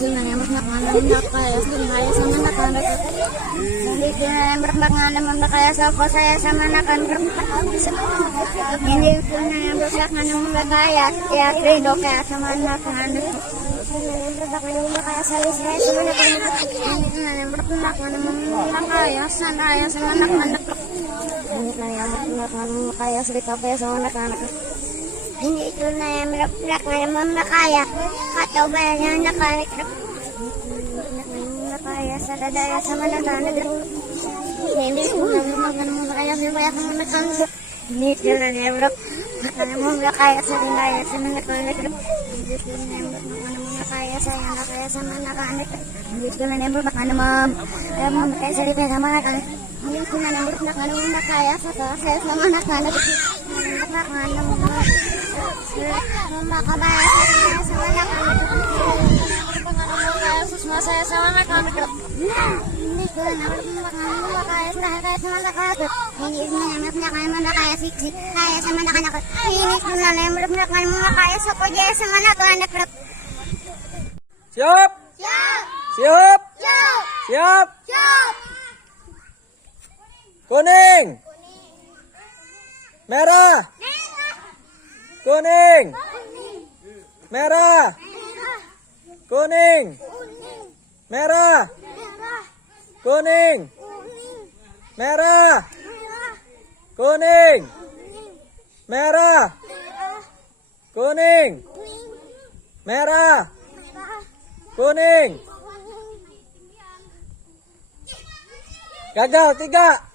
Sunan yang nak kaya sama nak yang bermakna nama kaya saya sama nak ini sunan yang bermakna nama kaya ya ridho kaya sama nak kaya saya sama nak yang bermakna nama kaya saya sama nak yang bermakna kaya serika kaya sama nak ini itu yang bermakna nama kaya atau banyak nak kaya sadadaya sama nak hindi kaya kaya ini jalan yang bermakna kaya sadadaya sama nak kaya saya sama nak ini jalan yang bermakna kaya sadadaya sama nak ini jalan yang bermakna kaya saya sama nak saya sama nak ini kaya fiksi kaya sama anak-anak ini sebenarnya bermakna kaya sokoja sama anak-anak. Siap? Siap. Siap? Siap. Siap? Siap. Kuning. Merah. Kuning. Merah. Kuning. Merah. Kuning. Merah. Kuning. Merah. Kuning. Merah. Kuning. Gagal 3.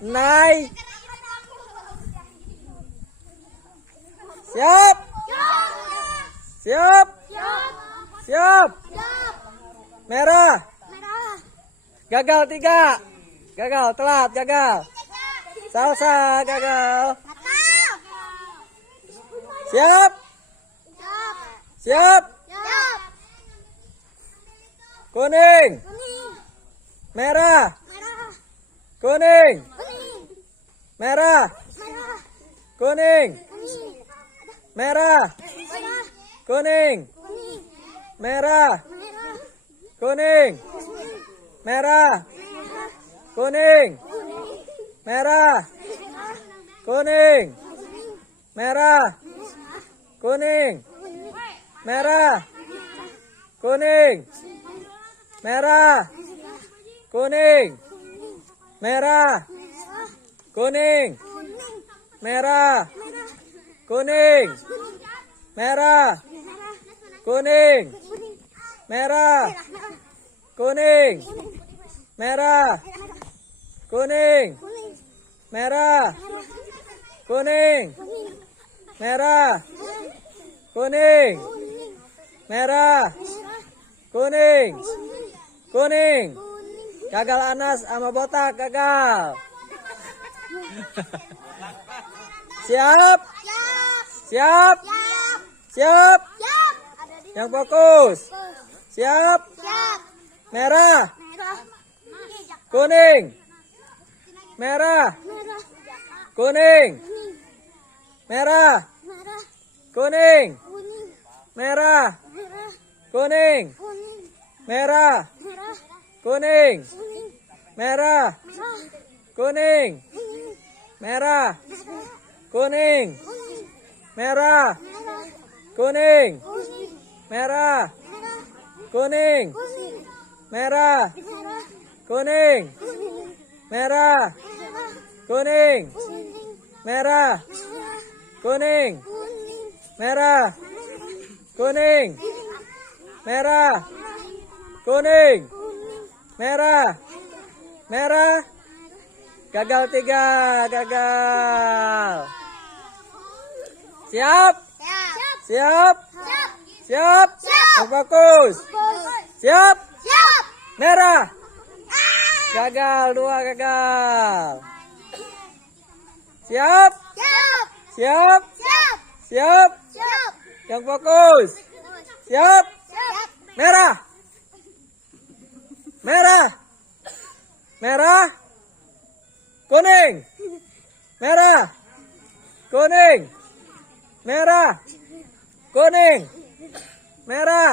Naik. Siap. Siap. Siap. Merah. Gagal 3. Gagal, telat, gagal. Salsa, gagal. Siap. Siap. Kuning. Merah. Kuning. Merah. Kuning. Merah. Kuning. Merah. Kuning. Merah. Kuning. Merah. Kuning. Merah. Kuning. Merah. Kuning. Merah. Kuning. Merah. Kuning. Merah. Kuning. Merah. Kuning. Merah. Kuning. Merah. Kuning. Merah. Kuning. Merah. Kuning. Merah. Kuning. Kuning. Gagal Anas sama botak, gagal. Siap? Siap? Siap? Yang fokus. Siap? Merah. Kuning. Merah. Kuning. Merah. Kuning. Merah. Kuning. Merah. Kuning. Merah. Kuning. Merah. Kuning. Merah. Kuning. Merah. Kuning. Merah. Kuning. Merah. Kuning. Merah. Kuning. Merah. Kuning. Merah. Kuning. Merah. Merah. Gagal 3, gagal. Siap? Siap? Siap? Fokus. Siap? Merah. Gagal 2, gagal. Siap? Siap? Siap? Yang fokus. Siap? Merah. Merah. Merah. Kuning. Merah. Kuning. Merah. Kuning. Merah.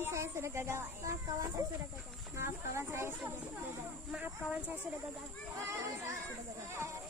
kawan saya sudah gagal. Maaf kawan saya sudah gagal. Maaf kawan saya sudah gagal. Maaf kawan saya sudah gagal. Maaf kawan saya sudah gagal.